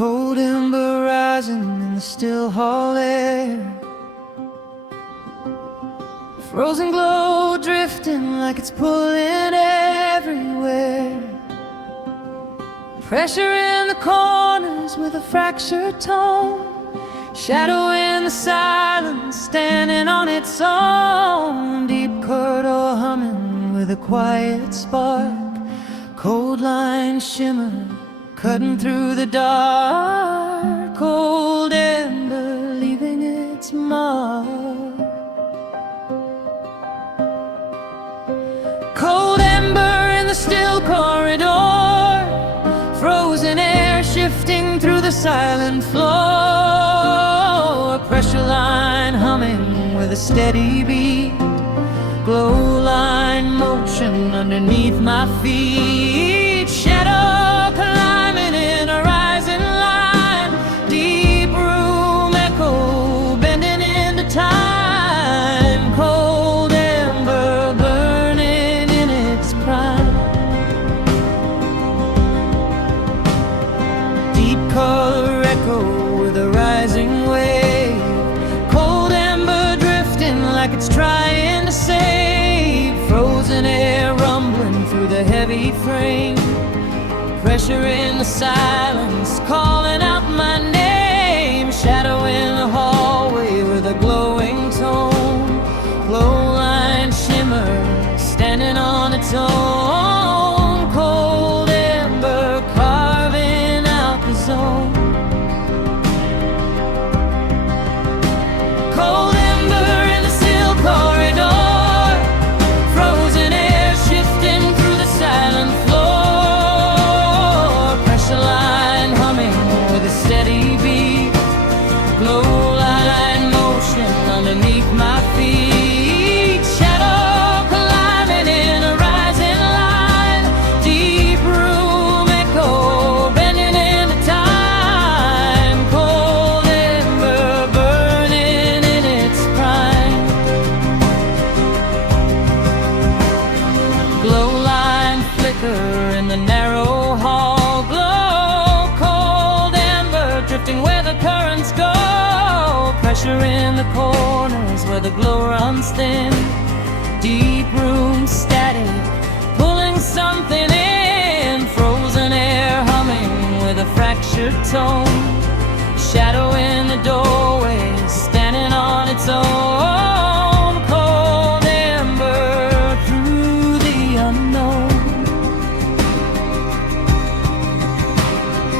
Cold ember rising in the still hall air, frozen glow drifting like it's pulling everywhere. Pressure in the corners with a fractured tone, shadow in the silence standing on its own. Deep corridor humming with a quiet spark, cold line shimmer cutting through the dark. Cold ember leaving its mark. Cold ember in the still corridor, frozen air shifting through the silent floor. Pressure line humming with a steady beat, glow line motion underneath my feet. Shadow climbing in a rising line, deep room echo bending into time. Cold ember burning in its prime, deep color echo with a rising wave. Cold ember drifting like it's trying to save, frozen air rumbling through the heavy frame. Pressure in the silence calling out my name. Shadow in the hallway with a glowing tone, glow line shimmer standing on its own. Cold ember carving out the zone. Cold ember in the still corridor, frozen air shifting through the silent floor. Pressure line humming with a steady beat, glow line motion underneath my feet. Shadow climbing in a rising line, deep room echo bending into time. Cold ember burning in its prime, glow line flicker in the narrow hall glow. Cold ember drifting where the currents go. Pressure in the corners where the glow runs thin, deep room static pulling something in. Frozen air humming with a fractured tone, shadow in the doorway standing on its own. Cold ember through the unknown.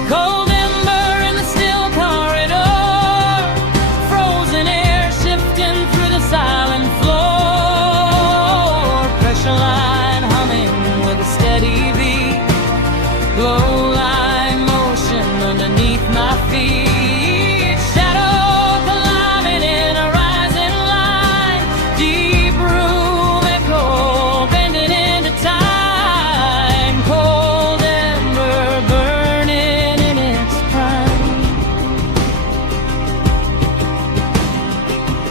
Cold ember in the still corridor, frozen air shifting through the silent floor. Pressure line humming with a steady beat, glow line motion underneath my feet. Shadow climbing in a rising line, deep room echo bending into time. Cold ember burning in its prime,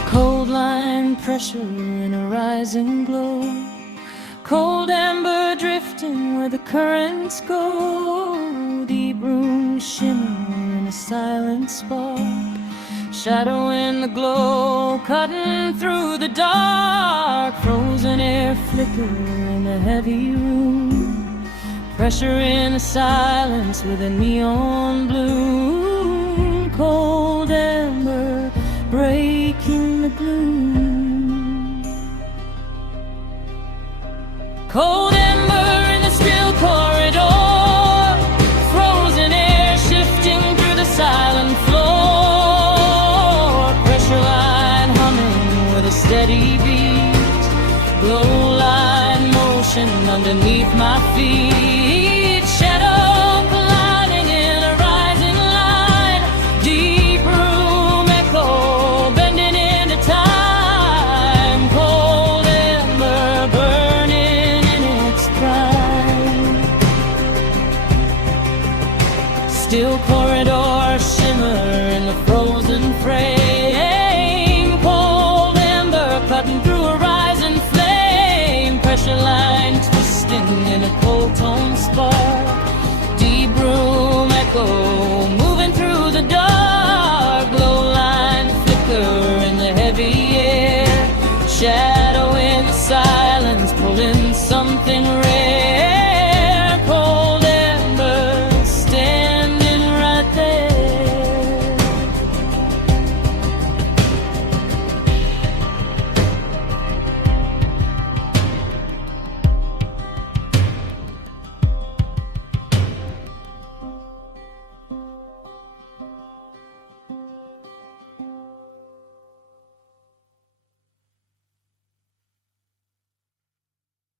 cold line pressure in a rising glow. Cold ember drifting where the currents go. Deep room shimmer in a silent spark, shadow in the glow cutting through the dark. Frozen air flicker in the heavy room, pressure in the silence with a neon blue. Cold ember breaking the gloom. Cold ember in the still corridor, frozen air shifting through the silent floor. Pressure line humming with a steady beat, glow line motion underneath my feet. Shadow colliding in a rising line, deep room echo bending into time. Cold ember burning in its prime, still corridor shimmer in the frozen frame. Cold ember cutting through a rising flame. Pressure line twisting in a cold tone spark, deep room echo moving through shadow.